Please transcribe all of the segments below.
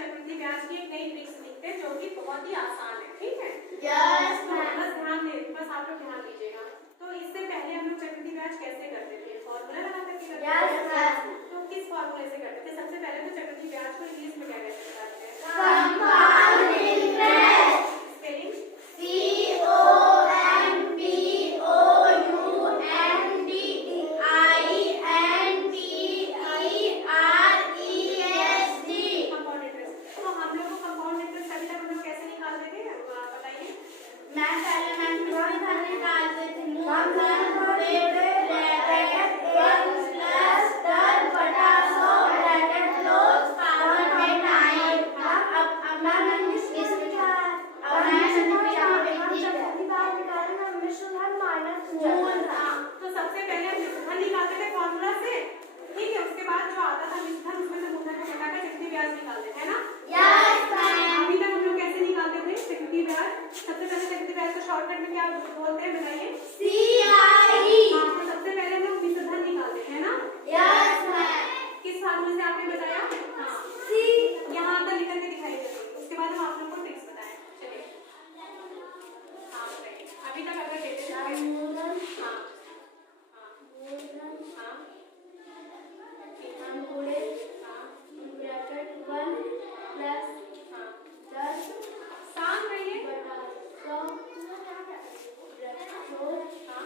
चक्रवृद्धि ब्याज की एक नई ट्रिक्स सीखते हैं जो कि बहुत ही आसान है, ठीक है? यस बस आप लोग ध्यान दीजिएगा। तो इससे पहले हम लोग चक्रवृद्धि ब्याज कैसे करते थे? फॉर्मूला लगा करके करते थे। Yes ma'am. तो किस फॉर्मूले से करते थे? सबसे पहले तो चक्रवृद्धि ब्याज को इंग्लिश में क्या कहते हैं? Compound interest. Spelling compound interest. तो हम लोग को कंपाउंड इंटरेस्ट अभी तक हम लोग कैसे निकालते थे? बताइए। मैं पहले मैं किसी निकालते थे मूलधन ब्रैकेट 1 प्लस 10 बटा 100 ब्रैकेट क्लोज पावर में 9। अब मैं इसमें अब मैं तो सबसे पहले हम मूलधन निकालते थे फॉर्मूला से, ठीक है? उसके बाद जो आता था मूलधन उसमें से मूलधन को घटाकर चक्रवृद्धि ब्याज निकालते थे, है ना? Yes ma'am. अभी तक हम लोग कैसे निकालते थे चक्रवृद्धि ब्याज? सबसे पहले चक्रवृद्धि ब्याज को शॉर्टकट में क्या बोलते हैं बताइए? CI। तो सबसे पहले हम लोग मूलधन निकालते हैं ना? Yes ma'am. किस फार्मूले से आपने बताया? हाँ, सी यहाँ पर लिख करके दिखाई देती। उसके बाद हम आप लोग को ट्रिक्स बताएं। चलिए हाँ बताइए। अभी तक अगर देते थे मूलधन हाँ मूलधन हाँ अंकुरित हाँ ब्रैकेट 1 प्लस हाँ 10 शांत रहिए। बटा 100 ब्रैकेट क्लोज हाँ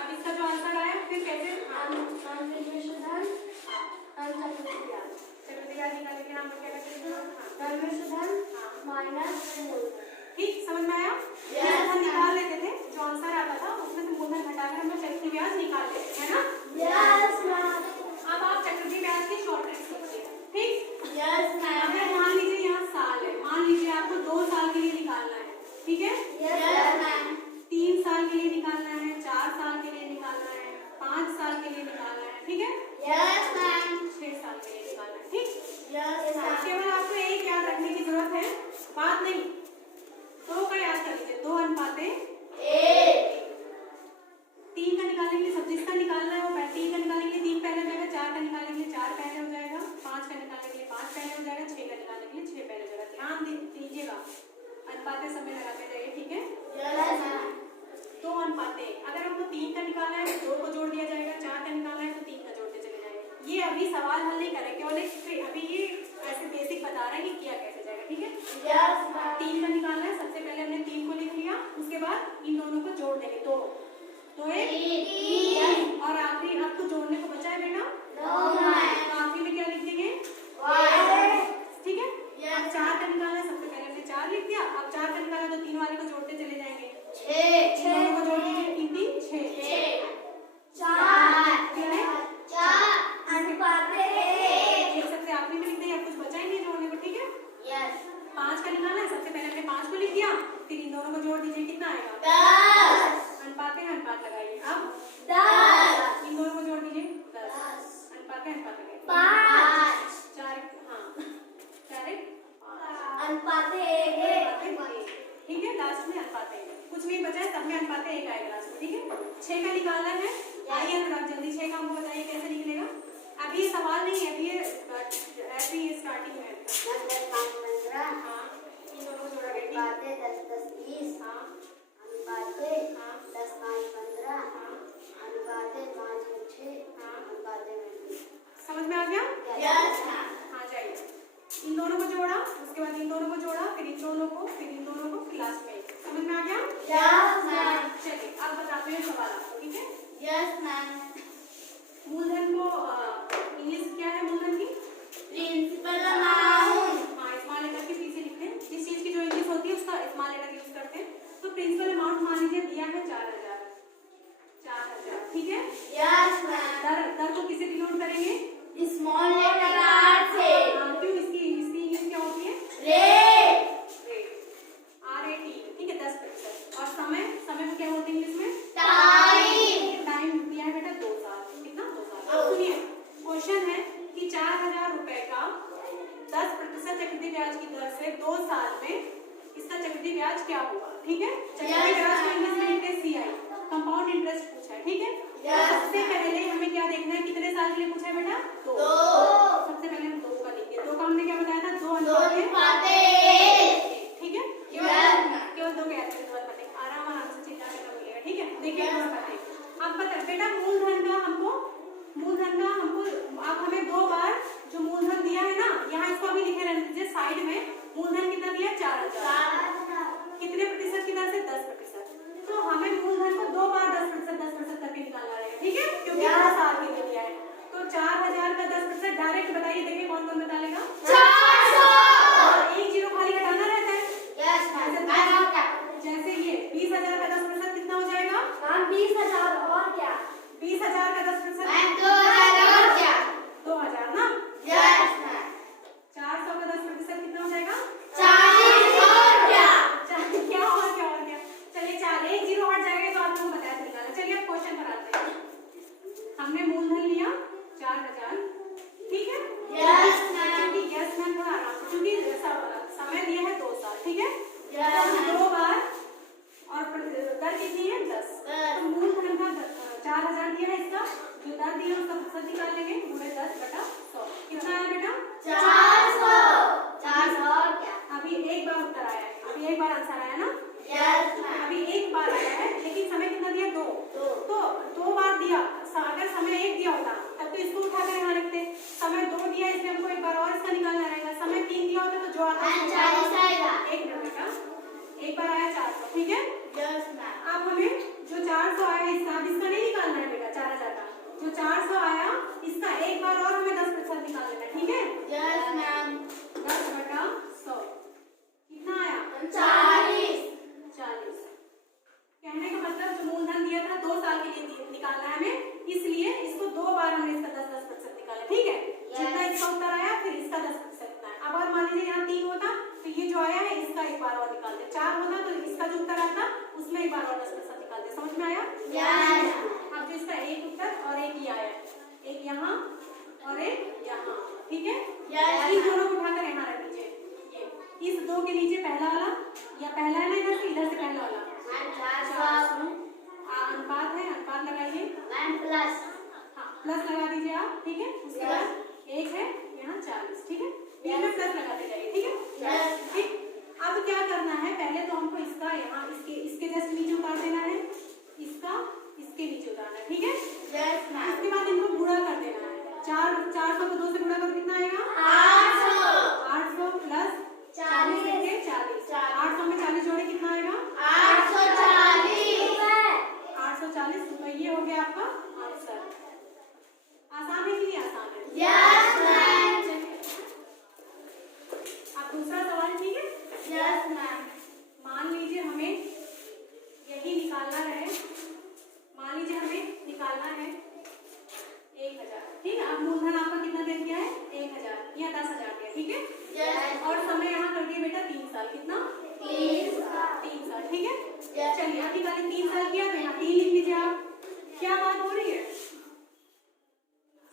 अब इसका जो आंसर आया फिर कैसे? हाँ चक्रवृद्धि ब्याज निकालने के नाम पर क्या करते हैं? माइनस मूलधन। ठीक समझ में आया? मूलधन निकाल लेते थे, जो आंसर आता था उसमें से मूलधन घटाकर हम लोग चक्रवृद्धि ब्याज निकाल लेते थे, है ना? Yes ma'am. अब आप चक्रवृद्धि ब्याज की शॉर्ट ट्रिक सीखिए, ठीक? Yes ma'am. अगर मान लीजिए यहाँ साल है, मान लीजिए आपको 2 साल के लिए निकालना है, ठीक है? Yes ma'am. 3 साल के लिए निकालना है, 4 साल के लिए निकालना है, 5 साल के लिए निकालना है, ठीक है? Yes ma'am. 6 साल के लिए निकालना है, ठीक? Yes ma'am. केवल आपको एक याद रखने की जरूरत है, बात नहीं, 2 का याद कर लीजिए, 2 अनुपाते 1। 3 का निकालने के लिए सब जिसका निकालना है वो 3 का निकालने के लिए 3 पहले हो जाएगा, 4 का निकालने के लिए 4 पहले हो जाएगा, 5 का निकालने के लिए 5 पहले हो जाएगा, 6 का निकालने के लिए 6 पहले हो जाएगा। ध्यान दीजिएगा, अनुपाते समय लगाते जाइए, ठीक है? Yes ma'am. 2 अनुपाते 1। अगर हमको 3 का निकालना है तो 2 को जोड़ दिया जाएगा, 4 का निकालना है तो 3 का जोड़ते चले जाएंगे। ये अभी सवाल हल नहीं करें, केवल अभी ये ऐसे बेसिक बता रहे हैं कि किया कैसे जाएगा, ठीक है? Yes ma'am. 3 का निकालना है, सबसे पहले हमने 3 को लिख लिया, उसके बाद इन दोनों को जोड़ देंगे, 2 तो 1 और आखिरी आपको जोड़ने को बचा है बेटा, तो आखिरी में क्या लिख देंगे? ठीक है? अब 4 का निकालना है, सबसे पहले हमने 4 लिख दिया, अब 4 का निकाला तो 3 वाले को जोड़ते चले जाएंगे, 6 को जोड़ दीजिए, 3 3 6 एक सबसे आखिरी में लिख देंगे, अब कुछ बचा ही नहीं जोड़ने को, ठीक है? 5 का निकालना है, सबसे पहले हमने 5 को लिख दिया, फिर इन दोनों को जोड़ दीजिए, कितना आएगा? अनुपाते हैं, अनुपात लगाइए, अब इन दोनों को जोड़ दीजिए, 10 अनुपाते अनुपात लगाइए, 4 हाँ 4 ठीक है? लास्ट में अनुपाते कुछ नहीं बचा है, सब में अनुपाते 1 आएगा लास्ट में, ठीक है? 6 का निकालना है, आइए अनुराग जल्दी 6 का हमको बताइए कैसे निकलेगा? अभी सवाल नहीं है, अभी ये ऐसे ही स्टार्टिंग है। हाँ इन दोनों को जोड़ा गया, हाँ हाँ समझ में आ गया? हाँ जाइए, इन दोनों को जोड़ा, उसके बाद इन दोनों को जोड़ा, फिर इन दोनों को, फिर इन दोनों को, फिर लास्ट में समझ में आ गया? चलिए अब बताते हैं सवाल आपको, ठीक है? मूलधन को इंग्लिश क्या है मूलधन की? Principal amount. हाँ स्मॉल लेटर के पीछे लिखते हैं, जिस चीज की जो इंग्लिश होती है उसका स्मॉल लेटर यूज करते हैं। तो प्रिंसिपल अमाउंट मान लीजिए दिया है 4000, ठीक है? Yes ma'am. दर को किसे डिनोट करेंगे? स्मॉल लेटर आर से। क्यों? इसकी इंग्लिश क्या होती है? रेट। RAT, ठीक है? 10%। और समय को क्या बोलते हैं इंग्लिश में? टाइम दिया है बेटा 2 साल, कितना? 2 साल। अब सुनिए, क्वेश्चन है कि 4000 रुपए का 10% चक्रवृद्धि ब्याज की दर से 2 साल में इसका चक्रवृद्धि ब्याज क्या होगा, ठीक है? चक्रवृद्धि ब्याज को इंग्लिश में लिखते हैं CI, कंपाउंड इंटरेस्ट पूछा है, ठीक है? सबसे पहले हमें क्या देखना है, कितने साल के लिए पूछा है बेटा? 2। सबसे पहले हम 2 का लिख दिया, 2 का हमने क्या चाहिए 10। तो मूलधन का 4000 दिया है, इसका जो दर दिया उसका प्रतिशत निकाल लेंगे, पूरे 10/100 कितना आया बेटा 400 क्या अभी एक बार उत्तर आया है, अभी एक बार आंसर आया ना, यस मैम अभी एक बार आया है, लेकिन समय कितना दिया 2, तो 2 बार दिया, अगर समय 1 दिया होता तब तो इसको उठाकर यहाँ रखते, समय 2 दिया इसलिए हमको एक बार और इसका निकालना रहेगा, समय 3 दिया होता तो जो आता है 40 आएगा। एक मिनट बेटा, एक बार आया 400 ठीक है। यस मैम अब हमें जो 400 आया इसका, अब इसका नहीं निकालना है बेटा 4000 का, जो 400 आया इसका एक बार और हमें 10% निकाल लेना है, ठीक है। यस मैम 10/100 कितना आया 40 कहने का मतलब जो मूलधन दिया था 2 साल के लिए निकालना है हमें, इसलिए इसको 2 बार हमने इसका 10% निकाला, ठीक है। जितना इसका उत्तर आया फिर इसका 10% इतना है। अब और मान लीजिए यहाँ 3 होता तो ये जो आया है इसका एक बार और निकालते, 4 होता तो इसका जो उत्तर आता उसमें एक बार और 10% निकालते, समझ में आया। अब जो इसका एक उत्तर और एक ये आया, एक यहाँ और एक यहाँ, ठीक है। इन दोनों को उठाकर यहाँ रख दीजिए, ये इस 2 के नीचे पहला वाला, या पहला है ना इधर से, इधर से पहला वाला अनुपात है, अनुपात लगाइए, प्लस लगा दीजिए आप, ठीक है। उसके बाद एक है यहाँ 40, ठीक है, बीच में प्लस लगाते जाइए, ठीक है। ठीक, अब क्या करना है, पहले तो हमको इसका यहाँ इसके जस्ट नीचे उतार देना है, इसका इसके नीचे उतारना है, ठीक है। इसके बाद इनको गुणा कर देना है, 400 को 2 से गुणा करो कितना आएगा 800 प्लस 40 से 40, 800 में 40 जोड़े कितना आएगा 840 रुपये, ये हो गया आपका आंसर। आसान है कि नहीं आसान है? यस मैम चलिए अब दूसरा सवाल, ठीक है। यस मैम मान लीजिए हमें यही निकालना है, मान लीजिए हमें निकालना है 1000, ठीक है। अब मूलधन आपका कितना दे दिया है 1000 या 10,000 दिया, ठीक है। यस और समय यहाँ कर दिया बेटा 3 साल, कितना 3 साल, ठीक है। चलिए अभी पहले 3 साल किया तो यहाँ 3 लिख लीजिए आप, क्या बात हो रही है,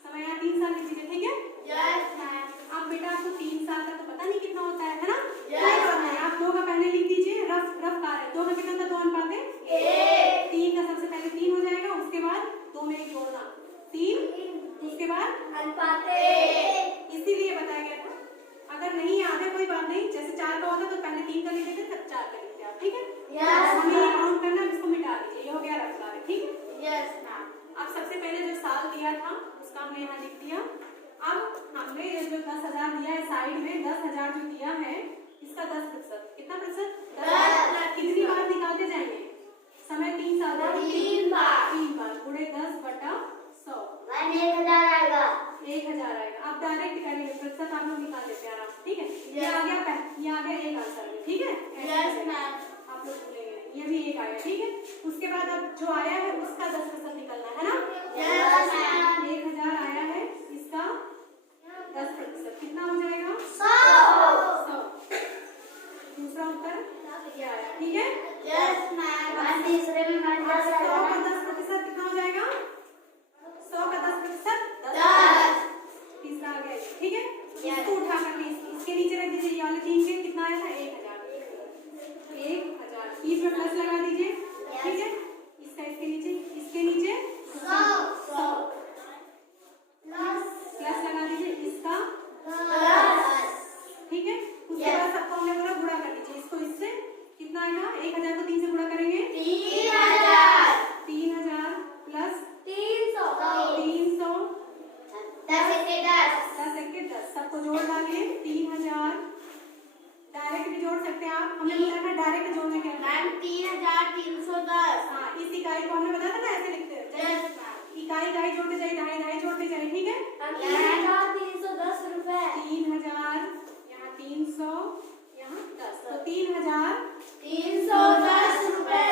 समय यहाँ 3 साल लिख लीजिए, ठीक है। यस मैम अब बेटा आपको 3 साल का तो पता नहीं कितना होता है ना, Yes. आप 2 का पहले लिख दीजिए, रफ कार है, 2 का कितना था 2 अनुपात है 3 का सबसे पहले 3 हो जाएगा, उसके बाद 2 में एक जोड़ना 3, उसके बाद अनुपात इसीलिए बताया गया था। अगर नहीं याद है कोई बात नहीं, जैसे 4 का होता तो पहले 3 का लिख देते, तब 4 का लिखते आप, ठीक है। Yes. हमें ये काउंट करना है, इसको मिटा दीजिए, ये हो गया रफ कार है, ठीक है। यस मैम अब सबसे पहले जो साल दिया था उसका हमने यहाँ लिख दिया। अब हमने ये जो 10,000 दिया है साइड में, 10,000 जो दिया है इसका 10%, कितना प्रतिशत 10%। कितनी बार निकालते जाएंगे, समय 3 साल का, 3 बार पूरे 10/100 1000 आएगा 1000 आएगा। अब डायरेक्ट करेंगे, प्रतिशत आप लोग निकाल लेते हैं आराम से, ठीक है। ये Yes. आ गया एक आंसर में, ठीक है। यस मैम आप लोग भूलेंगे नहीं, ये भी एक आया, ठीक है। उसके बाद अब जो आया है उसका 10% निकलना है ना। यस मैम 1000 आया है, इसका 10% कितना हो जाएगा 100 दूसरा उत्तर ये आया, ठीक है। यस मैम तीसरे में मैम 100 का 10% कितना हो जाएगा 100 का 10% 10 तीसरा आ गया, ठीक है। Yes. इसको उठा करके इसके नीचे रख दीजिए, ये वाले 3 के कितना आया था 1000, बीच में प्लस लगा दीजिए, ठीक है। इसका इसके नीचे 100 प्लस लगा दीजिए, इसका 10 ठीक है। उसके बाद सबको हमने बोला गुणा कर दीजिए, इसको इससे कितना आएगा 1000 को 3 से गुणा करेंगे 3000 प्लस 300 10 के 10 सबको जोड़ डालिए 3000, डायरेक्ट भी जोड़ सकते हैं आप, हमने बोला था डायरेक्ट जोड़ने के मैम 3310 हाँ, इस इकाई को हमने बताया था ना ऐसे लिखते हैं, यस मैम इकाई जोड़ते जाइए, दहाई जोड़ते जाइए, ठीक है। 3310 रुपए 3000 यहाँ 300 यहाँ 10, तो 310 रुपए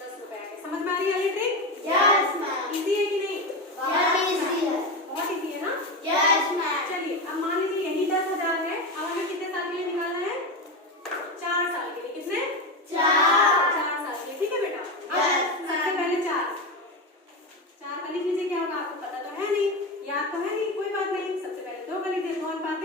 10 रुपए। समझ में आ रही है ये ट्रिक, यस मैम इजी है कि नहीं, बहुत इजी है बहुत इजी है ना। यस मैम चलिए अब मान लीजिए यही 10,000 है, अब हमें कितने साल के लिए निकालना है 4 साल के लिए, कितने 4 साल के लिए, ठीक है बेटा। अब सबसे पहले 4 का लिख लीजिए, क्या होगा आपको पता तो है नहीं, याद तो है नहीं, कोई बात नहीं, सबसे पहले 2 का लिख दे, 2 अनुपात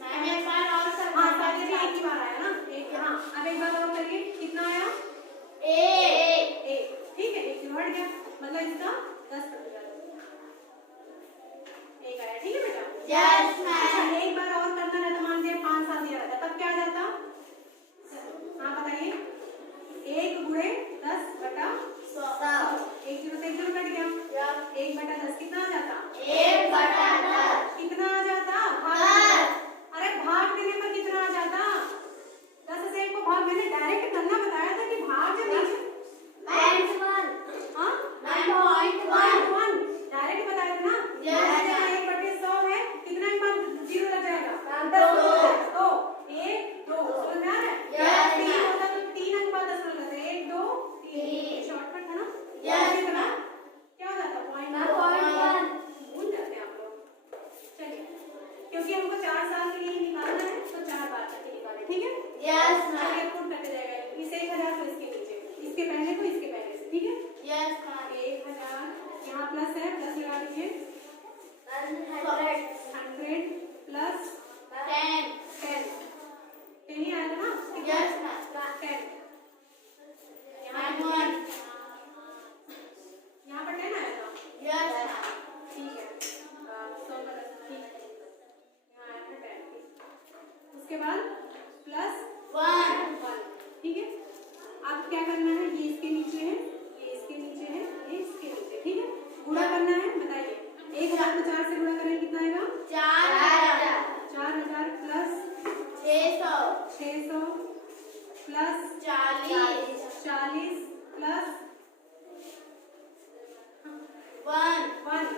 मैम एक बार और कर हाँ सारे भी एक ही बार आया ना, एक। हाँ अब एक बार और करिए, कितना आया? एक। ठीक है, एक क्यों हट गया, मतलब इसका 10% एक आया। ठीक है बेटा? यस अच्छा मैम। एक बार और करना रहता, मान लीजिए 5 साल दिया रहता, तब क्या आ जाता? हाँ बताइए। 1 गुणे 10 बटा 100। 1 0 से 1 0 कट गया। 1 बटा 10 कितना आ जाता? 1 बटा 10। कितना आ जाता? भाग। 10। अरे भाग देने पर कितना आ जाता? 10 से 1 को भाग, मैंने डायरेक्ट करना बताया था कि भाग जब नीचे। हाँ 9.1 डायरेक्ट बताया था ना। Yes, जैसे ma'am. 1/100 है, कितना एक बार 0 लग जाएगा? Ma'am, 10 दो। 2 1 2 समझ में आ रहा है? Yes, 3 ma'am. होता तो 3 अंक बाद 10 लग जाते, 1 2 3 तीन। शॉर्टकट है ना? Yes, कितना? ma'am. क्या हो जाता? Point Ma'am, point one. भूल जाते हैं आप लोग। चलिए, क्योंकि हमको 4 साल के लिए ही निकालना है तो 4 बार करके निकालें। ठीक है? Yes, ma'am. चलिए पुट करके जाएगा, इस 1000 को इसके नीचे, इसके पहले को इसके पहले से। ठीक है? Yes, ma'am. 1000 यहाँ प्लस है, प्लस लगा दीजिए। 100. 100 प्लस 10. 10 ही आएगा ना? Yes, ma'am. 10 यहाँ Ma'am, पर 1. यहाँ पर 10 आएगा। Yes, ma'am. ठीक है, 100 का 10 ठीक है, यहाँ आएगा 10। उसके बाद प्लस 1. ठीक है? अब क्या करना है, ये इसके नीचे है, ये इसके नीचे है, ये इसके नीचे। ठीक है? गुणा करना है, बताइए। 1000 को 4 से गुणा करेंगे कितना आएगा? 4000. 4000 प्लस 600 प्लस 40 प्लस 1।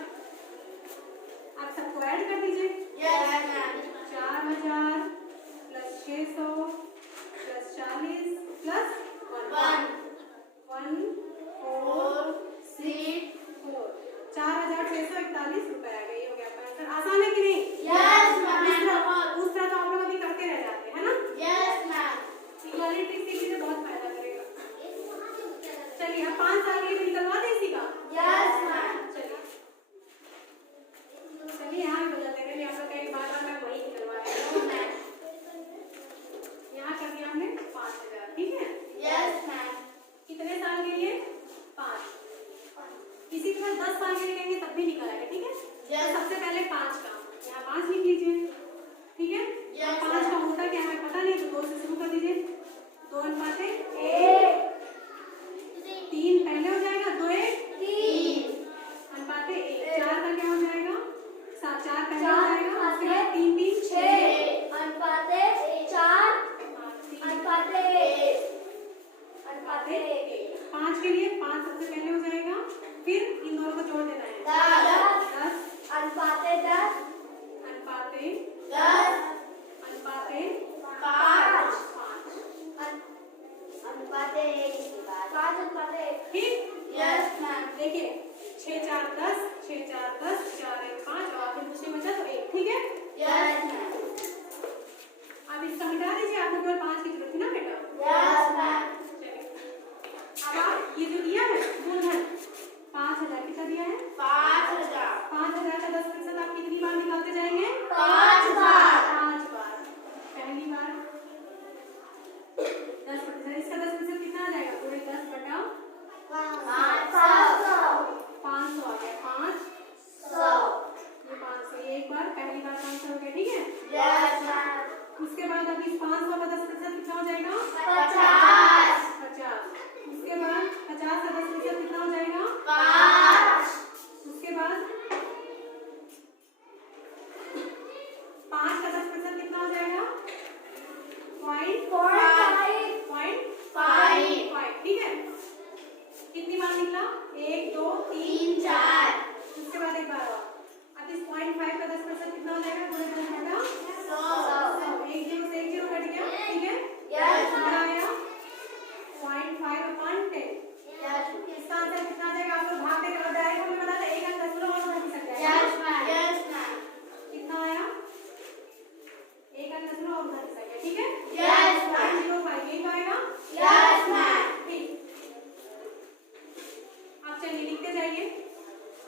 आप सबको ऐड कर दीजिए। Yes, ma'am. 4000 plus 600 plus 40 plus 1 1 4 6 4 4641 रुपए आ गए। ये हो गया आपका आंसर। आसान है कि नहीं? Yes, ma'am. उस तरह तो आप लोग अभी करते रह जाते हैं, है ना? Yes, ma'am. ये वाली ट्रिक सीखने से बहुत फायदा करेगा। चलिए अब 5 साल के लिए निकलवा दें इसी का। Yes, ma'am. चलिए यहाँ भी बदलते हैं, आप लोग का एक बार मैं वही निकलवा रही हूँ। यहाँ कर दिया हमने 5000। ठीक है? Yes, ma'am. कितने साल के लिए? 5। इसी के बाद 10 साल के लिए कहेंगे तब भी निकल आएगा। ठीक है? Yes. तो सबसे पहले 5 का यहाँ 5 लिख लीजिए। ठीक है? Yes, 5 का होता क्या है पता नहीं, तो 2 से शुरू कर दीजिए। 2 अनुपात 1 3 पहले हो जाएगा, 2 1 3 अनुपात 1 4 का क्या हो जाएगा? 7 4 पहले हो जाएगा, उसके बाद 3 3 6 अनुपात 4 अनुपात 1 अनुपात 1 5 के लिए 5 सबसे पहले हो जाएगा, फिर इन दोनों को जोड़ देना है। 10 अनुपात 10 अनुपात 10 अनुपात 5 5 अनुपात 1 5 अनुपात 1। ठीक? Yes, ma'am. देखिए 6 4 10 6 4 10 4 1 5 और फिर दूसरी बचा तो 1। ठीक है? Yes, ma'am. अब इसका मिटा दीजिए, आपको केवल 5 की जरूरत थी ना बेटा? Yes, ma'am. चलिए अब आप ये जो दिया है मूलधन 5000 कितना दिया है? 5000 5000 का 10% आप कितनी बार निकालते जाएंगे? 5 बार 5 बार। पहली बार 10%, इसका 10% कितना आ जाएगा? पूरे 10 बटा 500 500 आ गया। 500 ये 500 ये एक बार, पहली बार 500 हो गया। ठीक है? Yes, ma'am. उसके बाद अब इस 500 का 10% कितना हो जाएगा? 50 50। उसके बाद 50 का 10% कितना हो जाएगा? 5 उसके बाद 5 का 10% कितना हो जाएगा? पॉइंट 5। ठीक है? कितनी बार निकला? 1 2 3 4 उसके बाद एक बार और। अब इस 0.5 का 10% कितना हो जाएगा? पूरे 10 बटा 100। 1 0 से 1 0 कट गया। ठीक है? Yes, कितना आया? 0.5 upon 10। इसका आंसर कितना आ जाएगा? आप लोग भाग देकर और डायरेक्ट हमें बता दें, 1 अंक 10 और बढ़ भी सकता है। Yes, ma'am. Yes, ma'am. कितना आया? 1 अंक 10 और बढ़ सकता है। ठीक है? Yes, ma'am. 0.05 यही तो आएगा। Yes, ma'am. ठीक। आप चलिए लिखते जाइए।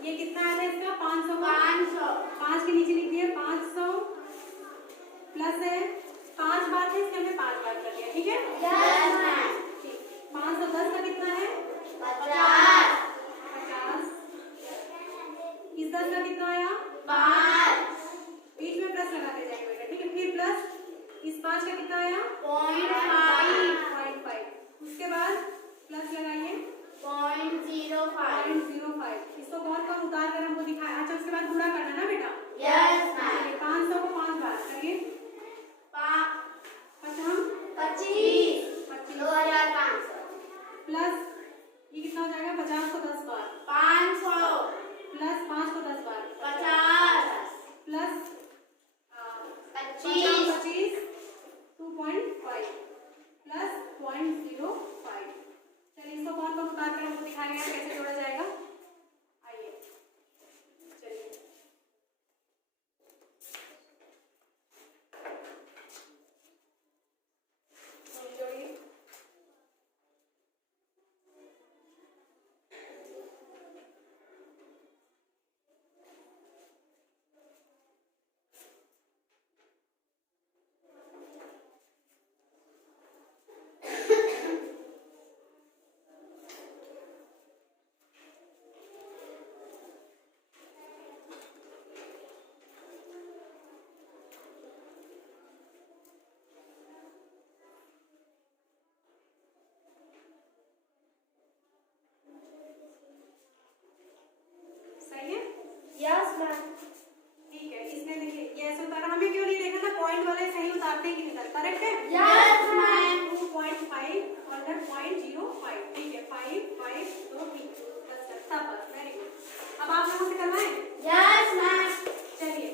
ये कितना आया था इसका? 500 का 500 5 के नीचे लिख दिए 500 प्लस है 5 बार थे इसलिए हमने 5 बार कर दिया, ठीक है। Yes ma'am. 510 का कितना है 50 50। इस 10 का कितना आया 5 बीच में प्लस लगाते जाएंगे बेटा, ठीक है। फिर प्लस इस 5 का कितना आया 0.5 0.5। उसके बाद प्लस लगाइए 0.05 0.05। इसको बहुत कम उतार कर हमको दिखाया। अच्छा उसके बाद गुणा करना ना बेटा। Yes ma'am. चलिए 500 को 5 बार करिए। 25 25 2500 प्लस ये कितना हो जाएगा 50 को 10 बार 500 प्लस 5 को 10 बार 50 प्लस 25 25 2.5 प्लस 0.05। चलिए इसको कौन कौन उतार कर हमको दिखाएंगे कैसे जोड़ा जाएगा। आइए चलिए जोड़िए। सही है। Yes ma'am. ठीक है इसमें देखिए ये ऐसे उतारा, हमें क्यों नहीं देखा था पॉइंट वाले सही उतारते हैं कि नहीं, करेक्ट है। Yes ma'am. 2.5 और 0.05, ठीक है। 5 5 2 3 बस सब वेरी गुड। अब आप लोगों से करवाएं। Yes ma'am. चलिए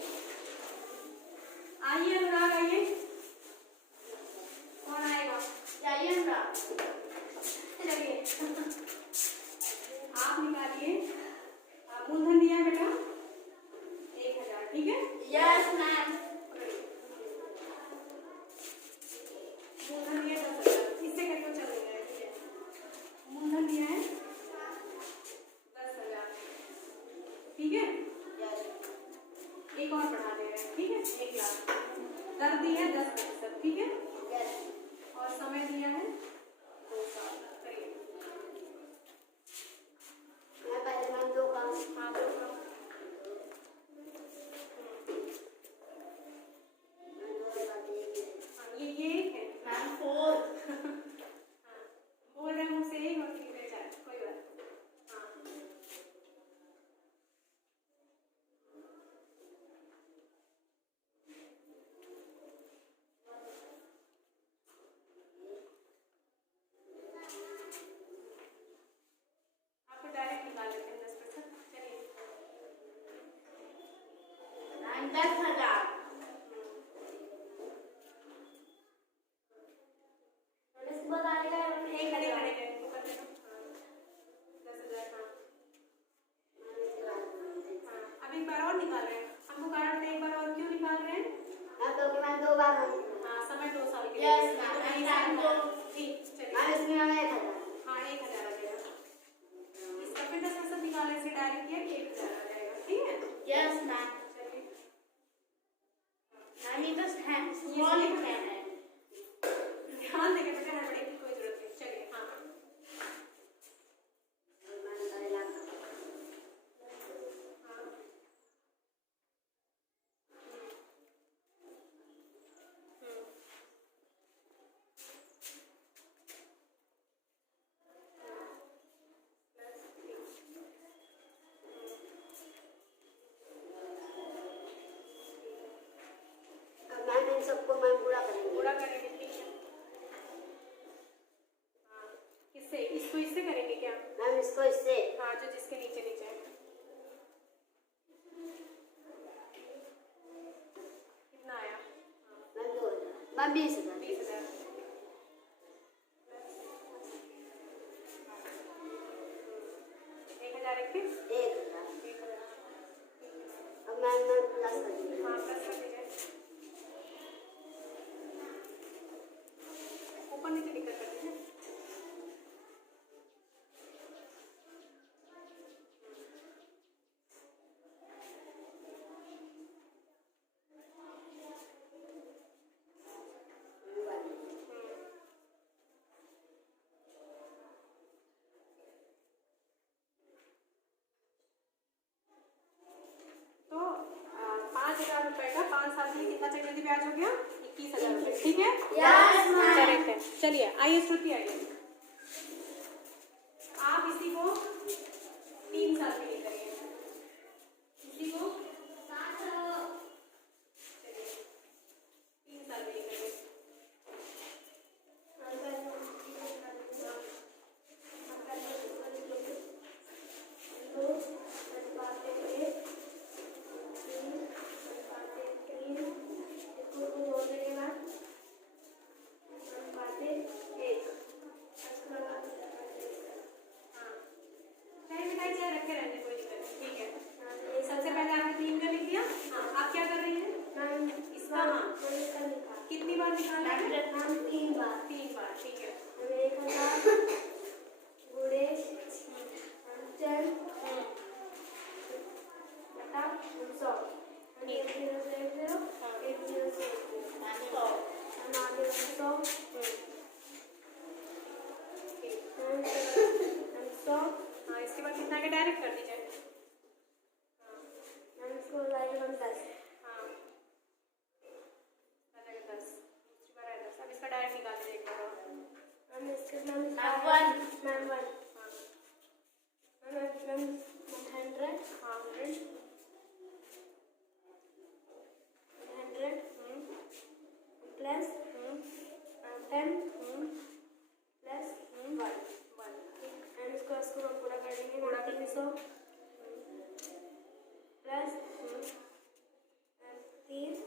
आइए अनुराग आइए। कौन आएगा चलिए अनुराग। चलिए आप निकालिए। मूलधन दिया है बेटा 1000, ठीक है। Yes ma'am. मूलधन दिया 10,000, इससे करके चल जाएगा, ठीक है। मूलधन दिया है 10,000, ठीक है। एक और बढ़ा दे रहे हैं, ठीक है 1 लाख। दर दी है 10%, ठीक है। और समय दिया है 2 साल। करिए मैं पहले मैम 2 काम। हाँ 2 साल। ये एक है मैम 4 हाँ बोल रहे हैं मुझसे एक और 3 पे 4, कोई बात नहीं। हाँ आपको डायरेक्ट निकाल लेते हैं 10%। चलिए मैम 10,000 बताने का एक खड़े खड़े के वो कर देना। हाँ 10,000। हाँ अब एक बार और निकाल रहे हैं। हमको कारण एक बार और क्यों निकाल रहे हैं। मैं तो कि मैम 2 बार हाँ समय 2 साल के यस लिए। मैम। टाइम को ठीक चलिए। मैम इसमें मैम 1,000। हाँ 1,000 आ जाएगा। इसका फिर 10% निकालने से डायरेक्ट किया कि 1,000 आ जाएगा, ठीक है। Yes ma'am. चलिए मैम ये तो स्मॉल है। ध्यान देके बेटा, हड़बड़ी की कोई जरूरत नहीं। चलिए हाँ मैम इन सबको मैम पूरा करेंगे। पूरा करेंगे, ठीक है। हाँ किससे, इसको इससे करेंगे क्या। मैम इसको इससे। हाँ जो जिसके नीचे नीचे है। कितना आया मैम 2,000। मैम 20,000। 20,000। 1,000 एक 1,000। 1,000। अब मैम प्लस कर दीजिए। हाँ प्लस कर दीजिए। ऊपर नीचे टिकर कर दीजिए। ब्याज हो गया 21,000 रुपये, ठीक है? Yes, ma'am. करेक्ट है। चलिए आइए श्रुति, आइए आप इसी को 3 साल के लिए करिए, इसी को चलिए 3 साल के लिए करिए। चाहे मिठाई चाहे रखे रहने, कोई दिक्कत नहीं, ठीक है। सबसे पहले आपने 3 का लिख दिया। हाँ, आप क्या कर रही हैं? इसका हाँ कितनी बार निकाला है? 3 बार। 3 बार, ठीक है। 1000 गुणे 100 बटा 100 ठीक। 1 0 से 1 0 1 0 से 100 आगे 100 100। हाँ, इसके बाद कितना के डायरेक्ट कर दीजिए। इसको लाएगा 10। हाँ, अलग 10, दूसरी बार आया 10। अब इसका डायरेक्ट निकाल दीजिए एक बार और। हम इसके नाम 1 हाँ, 1 100 हाँ 100 100 प्लस 10 प्लस 1 एंड इसको हम पूरा कर देंगे। पूरा कर 300 प्लस 30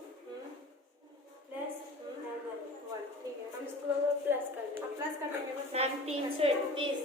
प्लस 1, ठीक है। हम इसको प्लस कर देंगे। अब प्लस कर देंगे बस। 331